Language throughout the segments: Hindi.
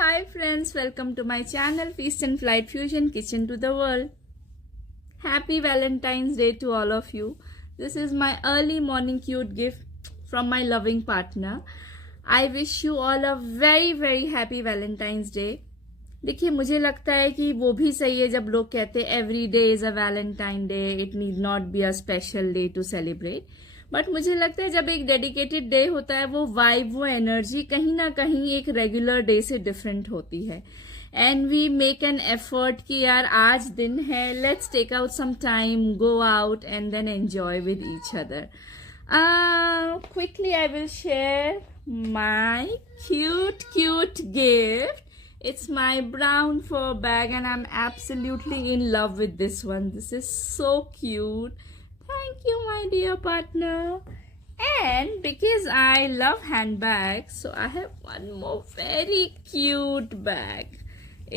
Hi friends, welcome to my channel Feast and Flight Fusion Kitchen to the World. Happy Valentine's Day to all of you. This is my early morning cute gift from my loving partner. I wish you all a very happy Valentine's Day. देखिए मुझे लगता है कि वो भी सही है जब लोग कहते हैं every day is a Valentine day, it need not be a special day to celebrate. But मुझे लगता है जब एक डेडिकेटेड डे होता है वो वाइब, वो एनर्जी कहीं ना कहीं एक रेगुलर डे से डिफरेंट होती है. And we make an effort कि यार आज दिन है, let's take out some time, go out and then enjoy with each other. Quickly I will share my cute gift. It's my brown fur bag and I'm absolutely in love with this one. This is so cute. Thank you, my dear partner. And because I love handbags, so I have one more very cute bag.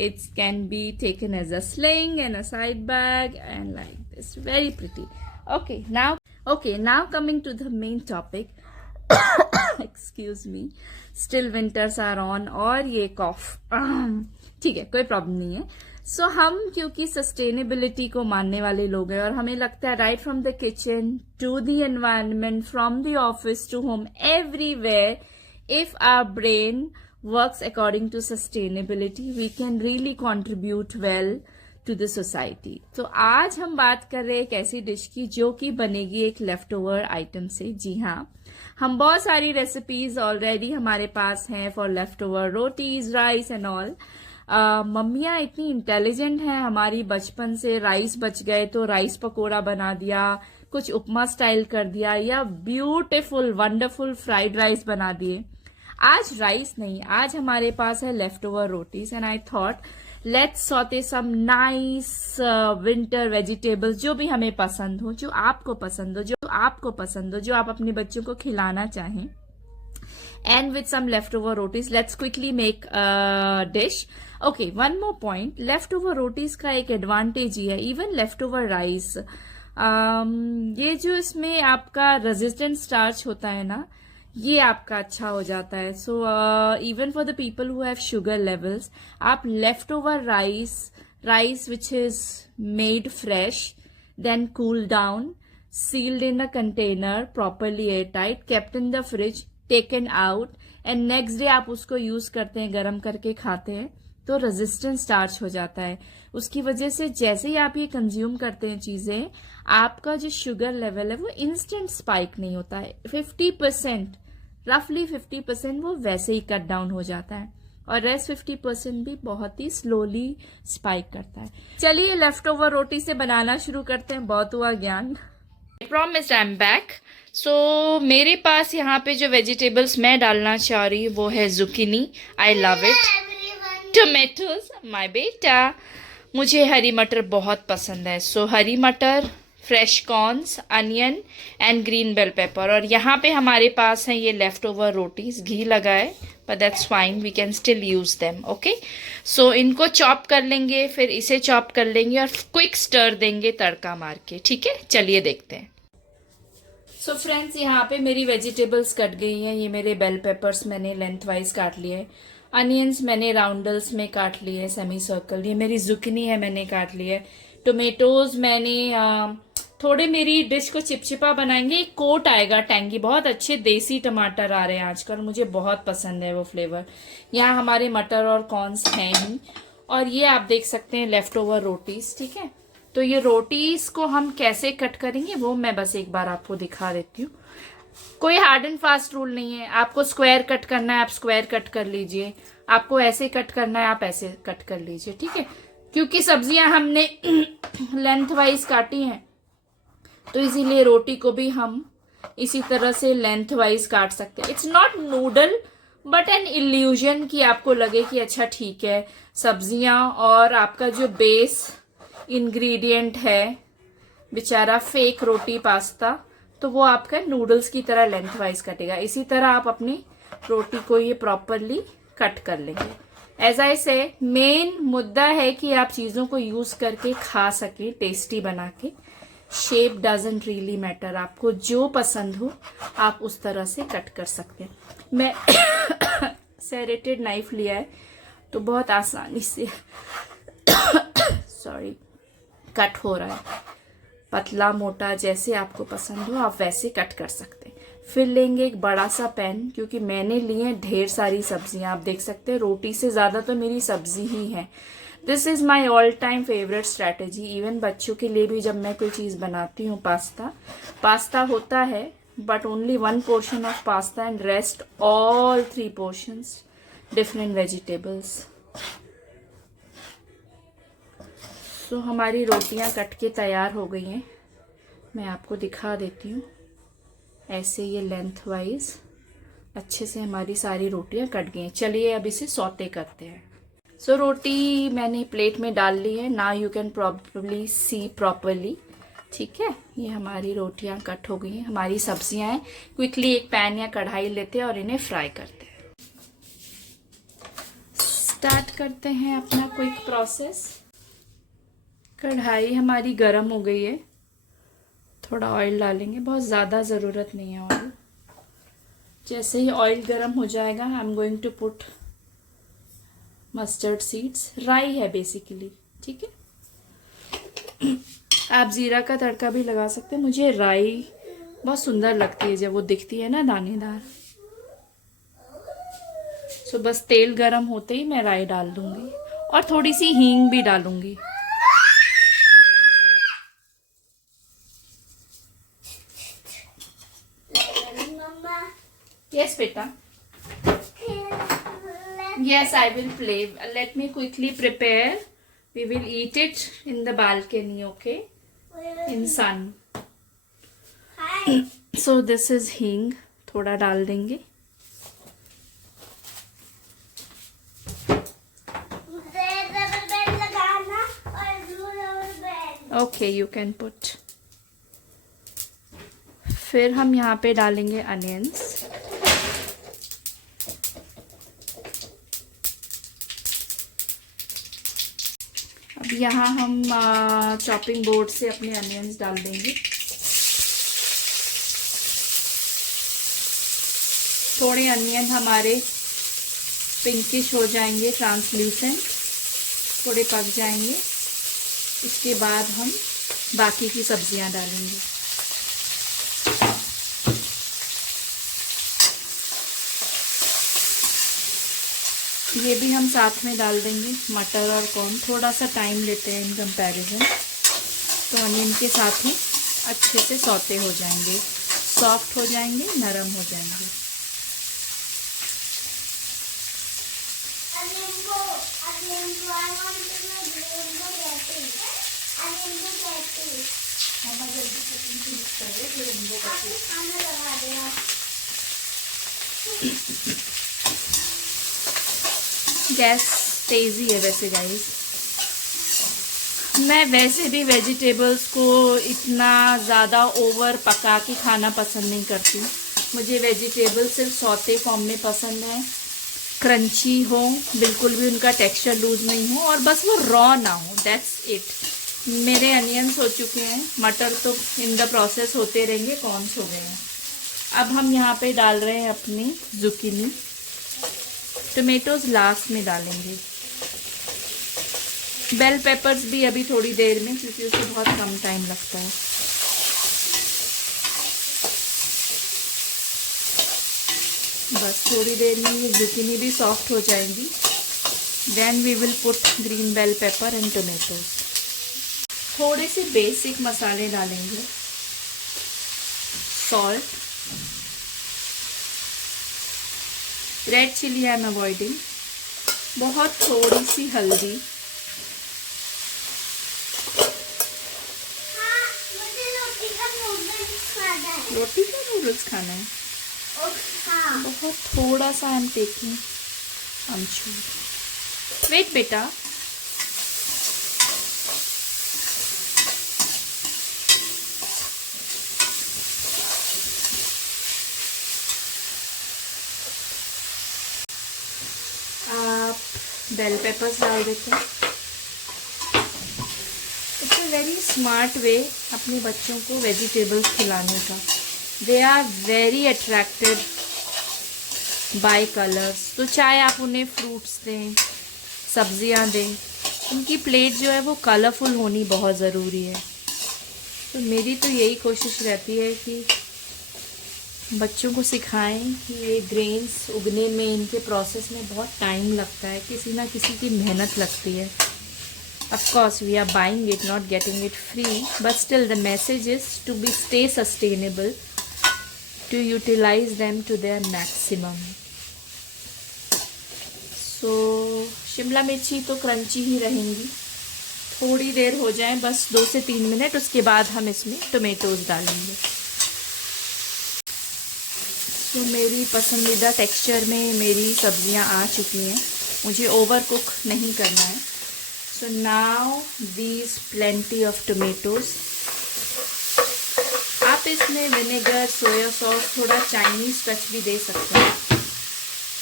It can be taken as a sling and a side bag and like this. Very pretty. Okay, now coming to the main topic. Excuse me. Still winters are on और ये cough. ठीक है, कोई प्रॉब्लम नहीं है. सो हम क्योंकि सस्टेनेबिलिटी को मानने वाले लोग हैं और हमें लगता है right from the kitchen to the environment, from the office to home, everywhere, if our brain works according to sustainability we can really contribute well to the society. तो आज हम बात कर रहे हैं एक ऐसी डिश की जो कि बनेगी एक लेफ्ट ओवर आइटम से. जी हाँ, हम बहुत सारी रेसिपीज ऑलरेडी हमारे पास हैं for left over rotis, rice and all. मम्मियाँ इतनी इंटेलिजेंट हैं हमारी, बचपन से राइस बच गए तो राइस पकोड़ा बना दिया, कुछ उपमा स्टाइल कर दिया या ब्यूटीफुल वंडरफुल फ्राइड राइस बना दिए. आज राइस नहीं, आज हमारे पास है left over rotis and I thought let's saute some nice winter vegetables जो भी हमें पसंद हो, जो आपको पसंद हो, जो आप अपने बच्चों को खिलाना चाहें. And with some leftover rotis, let's quickly make a dish. Okay, one more point. Leftover rotis का एक advantage ही है, even leftover rice. ये जो इसमें आपका resistant starch होता है ना, ये आपका अच्छा हो जाता है. So even for the people who have sugar levels, आप leftover rice which is made fresh, then cooled down, sealed in a container, properly airtight, kept in the fridge, taken out and next day आप उसको यूज करते हैं, गर्म करके खाते हैं तो रेजिस्टेंट स्टार्च हो जाता है. उसकी वजह से जैसे ही आप ये कंज्यूम करते हैं चीजें, आपका जो शुगर लेवल है वो इंस्टेंट स्पाइक नहीं होता है. 50%, रफली 50% वो वैसे ही कट डाउन हो जाता है और रेस्ट 50% भी बहुत ही स्लोली स्पाइक करता है. चलिए लेफ्ट ओवर रोटी से बनाना शुरू करते हैं. बहुत हुआ ज्ञान. I promise I am back. So मेरे पास यहाँ पे जो वेजिटेबल्स मैं डालना चाह रही हूँ वो है zucchini. I love it. Tomatoes, my बेटा. मुझे हरी मटर बहुत पसंद है. So hari matar, fresh corns, onion and green bell pepper. और यहाँ पे हमारे पास है ये लेफ्ट ओवर रोटीज. घी लगा है but that's fine, we can still use them. Okay, so इनको चॉप कर लेंगे, फिर इसे चॉप कर लेंगे और क्विक स्टर देंगे तड़का मार के. ठीक है, चलिए देखते हैं. सो फ्रेंड्स, यहाँ पे मेरी वेजिटेबल्स कट गई हैं. ये मेरे बेल पेपर्स मैंने लेंथ वाइज काट लिए. अनियंस मैंने राउंडल्स में काट लिए, सेमी सर्कल. ये मेरी जुकनी है, मैंने काट ली है. टोमेटोज मैंने थोड़े, मेरी डिश को चिपचिपा बनाएंगे, एक कोट आएगा टैंगी. बहुत अच्छे देसी टमाटर आ रहे हैं आजकल, मुझे बहुत पसंद है वो फ्लेवर. यहाँ हमारे मटर और कॉर्न्स हैं ही. और ये आप देख सकते हैं लेफ्ट ओवर रोटीज. ठीक है, तो ये रोटीज को हम कैसे कट करेंगे वो मैं बस एक बार आपको दिखा देती हूँ. कोई हार्ड एंड फास्ट रूल नहीं है. आपको स्क्वायर कट करना है आप स्क्वायर कट कर लीजिए, आपको ऐसे कट करना है आप ऐसे कट कर लीजिए. ठीक है, क्योंकि सब्जियां हमने लेंथ वाइज काटी हैं तो इसीलिए रोटी को भी हम इसी तरह से लेंथ वाइज काट सकते हैं. It's not noodle but an illusion कि आपको लगे कि अच्छा ठीक है, सब्जियां और आपका जो बेस इंग्रेडिएंट है बेचारा फेक रोटी पास्ता, तो वो आपका नूडल्स की तरह लेंथ वाइज कटेगा. इसी तरह आप अपनी रोटी को ये प्रॉपरली कट कर लेंगे. एज आई से, मेन मुद्दा है कि आप चीजों को यूज करके खा सके टेस्टी बना के. शेप डजंट रियली मैटर, आपको जो पसंद हो आप उस तरह से कट कर सकते हैं. मैं सेरेटेड नाइफ लिया है तो बहुत आसानी से सॉरी कट हो रहा है। पतला मोटा जैसे आपको पसंद हो आप वैसे कट कर सकते हैं। फिर लेंगे एक बड़ा सा पैन, क्योंकि मैंने लिए ढेर सारी सब्जियां, आप देख सकते हैं रोटी से ज़्यादा तो मेरी सब्जी ही है। This is my all time favourite strategy. Even बच्चों के लिए भी जब मैं कोई चीज़ बनाती हूँ, पास्ता होता है but only 1 portion of pasta and rest all 3 portions different vegetables. तो हमारी रोटियां कट के तैयार हो गई हैं। मैं आपको दिखा देती हूँ। ऐसे ये लेंथ वाइज अच्छे से हमारी सारी रोटियां कट गई हैं। चलिए अब इसे सौते करते हैं। सो रोटी मैंने प्लेट में डाल ली है। Now you can probably see properly. ठीक है, ये हमारी रोटियां कट हो गई हैं। हमारी सब्जियां हैं। क्विकली एक पैन या कढ़ाई लेते हैं और इन्हें फ्राई करते हैं। स्टार्ट करते हैं अपना क्विक प्रोसेस। कढ़ाई हमारी गर्म हो गई है। थोड़ा ऑयल डालेंगे, बहुत ज़्यादा ज़रूरत नहीं है ऑयल। जैसे ही ऑयल गर्म हो जाएगा I am going to put mustard seeds. राई है बेसिकली, ठीक है। आप ज़ीरा का तड़का भी लगा सकते हैं। मुझे राई बहुत सुंदर लगती है जब वो दिखती है ना दानेदार। सो बस तेल गर्म होते ही मैं राई डाल दूंगी और थोड़ी सी हींग भी डालूंगी। Yes, beta. Yes, I will play. Let me quickly prepare. We will eat it in the balcony, okay? In sun. So this is hing. थोड़ा डाल देंगे। Okay, you can put. फिर हम यहाँ पे डालेंगे अनियंस। अब यहाँ हम चॉपिंग बोर्ड से अपने अनियंस डाल देंगे। थोड़े अनियन हमारे पिंकिश हो जाएंगे, ट्रांसल्यूसेंट, थोड़े पक जाएंगे। इसके बाद हम बाकी की सब्जियां डालेंगे। ये भी हम साथ में डाल देंगे, मटर और कॉर्न। थोड़ा सा टाइम लेते हैं इन कंपैरिजन, तो अनियन के साथ ही अच्छे से सौते हो जाएंगे, सॉफ्ट हो जाएंगे, नरम हो जाएंगे। गैस तेज़ी है वैसे गाइस। मैं वैसे भी वेजिटेबल्स को इतना ज़्यादा ओवर पका के खाना पसंद नहीं करती। मुझे वेजिटेबल्स सिर्फ सौते फॉर्म में पसंद है, क्रंची हो, बिल्कुल भी उनका टेक्सचर लूज नहीं हो और बस वो रॉ ना हो, दैट्स इट। मेरे अनियंस हो चुके हैं, मटर तो इन द प्रोसेस होते रहेंगे, कॉर्न्स हो गए हैं। अब हम यहाँ पे डाल रहे हैं अपनी जुकीनी। टोमेटोज लास्ट में डालेंगे। बेल पेपर्स भी अभी थोड़ी देर में, क्योंकि उसको बहुत कम टाइम लगता है। बस थोड़ी देर में ये जुकीनी भी सॉफ्ट हो जाएंगी। Then we will put green bell pepper and tomatoes. थोड़े से बेसिक मसाले डालेंगे, salt, red chilli I am avoiding, बहुत थोड़ी सी हल्दी, रोटी का नूडल्स खाना है, बहुत थोड़ा सा I am taking amchur. Wait बेटा, आप बेल पेपर्स डाल देते हैं। It's a very smart way अपने बच्चों को वेजिटेबल्स खिलाने का। They are very attracted by colours. तो चाहे आप उन्हें फ्रूट्स दें, सब्जियां दें। उनकी प्लेट जो है वो कलरफुल होनी बहुत ज़रूरी है। तो मेरी तो यही कोशिश रहती है कि बच्चों को सिखाएं कि ये ग्रेन्स उगने में, इनके प्रोसेस में बहुत टाइम लगता है, किसी ना किसी की मेहनत लगती है। Of course, we are buying it, not getting it free, but still the message is to stay sustainable, to utilize them to their maximum. So, Shimla मिर्ची तो क्रंची ही रहेंगी, थोड़ी देर हो जाए, बस 2 से 3 मिनट, उसके बाद हम इसमें टोमेटोज डालेंगे। तो मेरी पसंदीदा टेक्सचर में मेरी सब्जियां आ चुकी हैं, मुझे ओवर कुक नहीं करना है। So now these plenty of tomatoes. आप इसमें विनेगर, सोया सॉस, थोड़ा चाइनीज़ टच भी दे सकते हैं।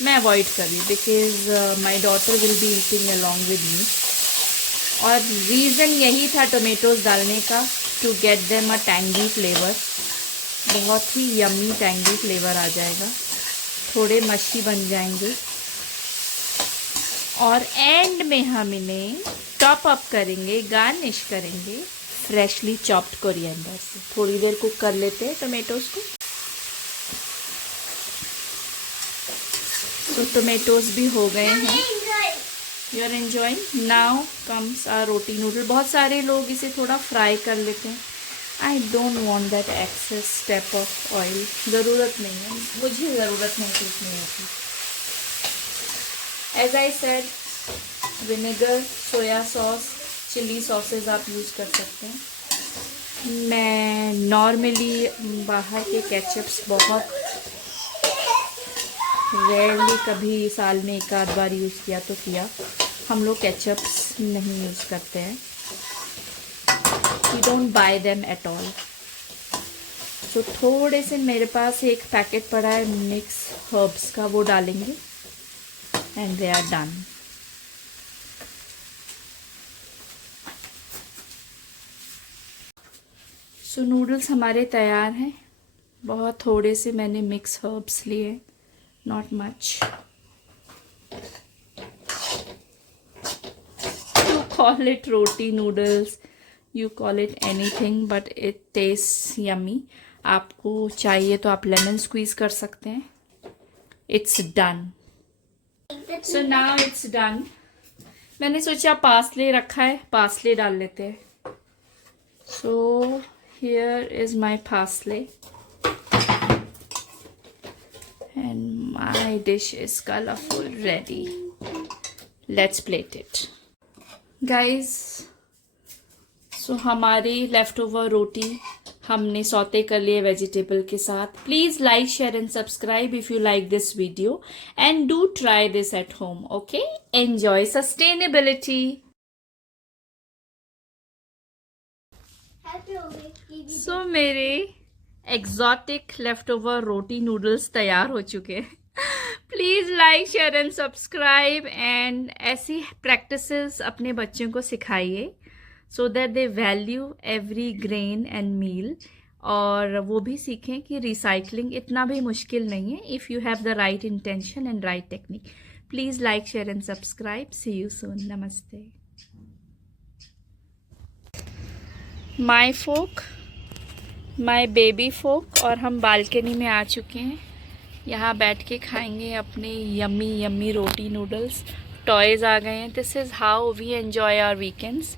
मैं अवॉइड कर रही because my daughter will be eating along with me. और रीज़न यही था टोमेटोज डालने का, to get them a tangy flavour. बहुत ही यम्मी टैंगी फ्लेवर आ जाएगा, थोड़े मशी बन जाएंगे। और एंड में हम इन्हें टॉप अप करेंगे, गार्निश करेंगे फ्रेशली चॉप्ड कोरिएंडर से। थोड़ी देर कुक कर लेते हैं टोमेटोज को। तो टोमेटोज भी हो गए हैं। You are enjoying. Now comes our roti noodle. बहुत सारे लोग इसे थोड़ा फ्राई कर लेते हैं। I don't want that excess step of oil. ज़रूरत नहीं है, मुझे ज़रूरत महसूस नहीं होती। As I said, vinegar, soya sauce, chilli sauces आप यूज़ कर सकते हैं। मैं नॉर्मली बाहर के केचप्स बहुत रेयरली, कभी साल में 1 आध बार यूज़ किया तो किया। हम लोग केचप्स नहीं यूज़ करते हैं। We don't buy them at all. So थोड़े से मेरे पास एक पैकेट पड़ा है मिक्स हर्ब्स का, वो डालेंगे and they are done. So noodles हमारे तैयार हैं। बहुत थोड़े से मैंने मिक्स हर्ब्स लिए, not much. You call it roti noodles, you call it anything, but it tastes yummy. आपको चाहिए तो आप लेमन स्क्वीज कर सकते हैं। It's done. So now it's done. मैंने सोचा पार्सले रखा है, पार्सले डाल लेते हैं। So here is my parsley and my dish is colorful, ready. Let's plate it. Guys, सो हमारी लेफ़्ट ओवर रोटी हमने सौते कर लिए वेजिटेबल के साथ। Please like, share and subscribe if you like this video and do try this at home. Okay, enjoy sustainability. So मेरे exotic left over roti noodles तैयार हो चुके हैं। Please like, share and subscribe and ऐसी प्रैक्टिसेस अपने बच्चों को सिखाइए, so that they value every grain and meal, और वो भी सीखें कि रिसाइकलिंग इतना भी मुश्किल नहीं है if you have the right intention and right technique. Please like, share and subscribe. See you soon. Namaste. My folk, my baby folk, और हम बालकनी में आ चुके हैं। यहाँ बैठ के खाएंगे अपने यम्मी यम्मी रोटी नूडल्स। टॉयज़ आ गए हैं। This is how we enjoy our weekends.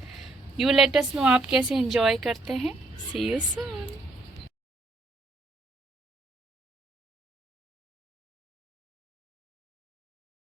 You let us know आप कैसे एंजॉय करते हैं। See you soon.